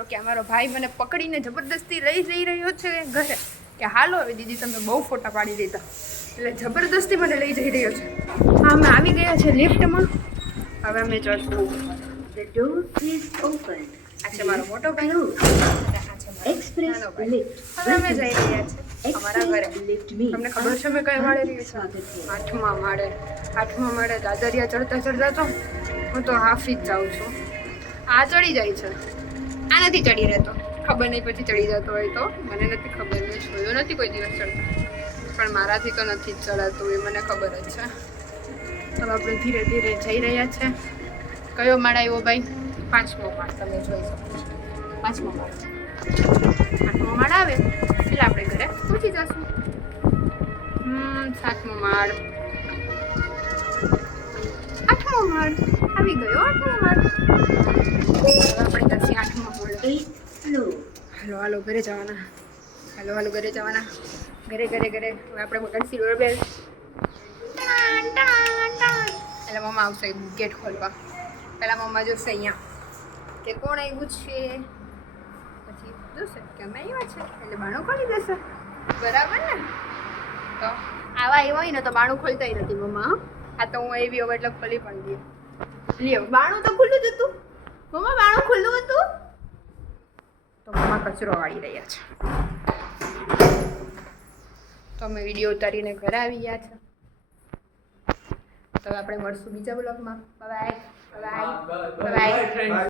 તો કે અમારો ભાઈ મને પકડીને જબરદસ્તી લઈ જઈ રહ્યો છે ઘરે કે હાલો હવે દીદી તમે બહુ ફોટા પાડી દીધા, એટલે જબરદસ્તી મને લઈ જઈ રહ્યો છે. હા અમે આવી ગયા છે લિફ્ટમાં, હવે અમે ચડશું. The door is open. આ છે મારો મોટો ભાઈ, Express lift. હવે અમે જઈ રહ્યા છીએ અમારા ઘરે. Lift me. તમને ખબર છે મેં કઈ માળે રહી છું? આઠમા માળે દાદરિયા ચડતા ચડતા તો હું તો હાફી જ જાઉં છું. આ ચડી જાય છે, આ નથી ચડી રહેતો, ખબર નહીં પછી ચડી જતો હોય તો, મને નથી ખબર, મેં જોયો નથી કોઈ દિવસ ચડતા, પણ મારાથી તો નથી જ ચડાતું, એ મને ખબર જ છે. તો આપણે ધીરે ધીરે જઈ રહ્યા છે. કયો માળ આવ્યો ભાઈ? 5મો માળ, તમે જોઈ શકો છો 5મો માળ. 8મો માળ આવે એટલે આપણે ઘરે પહોંચી જશું. 7મો માળ, 8મો માળ આવી ગયો. 8મો માળ, આપણે જશે 8મો માળ. 8th floor. હાલો ઘરે જવાના, હાલો ઘરે જવાના, ઘરે હવે આપણે બગાડશી ડોરબેલ. એટલે મમ્મા આવશે ગેટ ખોલવા. પહેલાં મમ્મા જોશે અહીંયા કે કોણ આવ્યું છે, પછી જોશે કે અમે આવ્યા છે એટલે બાણું ખોલી દેશે. બરાબર ને? તો આવા આવ્યા હોય ને તો બાણું ખોલતા નથી મમ્મા. આ તો હું આવી હવે એટલે ખોલી પણ દઈએ. લ્યો બાણું તો ખુલ્લું જ હતું મમ્મા, બાણું ખુલ્લું હતું. તો મમ્મા કચરો વાળી રહ્યા છે. તો અમે વિડીયો ઉતારીને ઘરે આવી ગયા છે. તો આપણે મળશું બીજા બ્લોગમાં. Bye bye bye bye.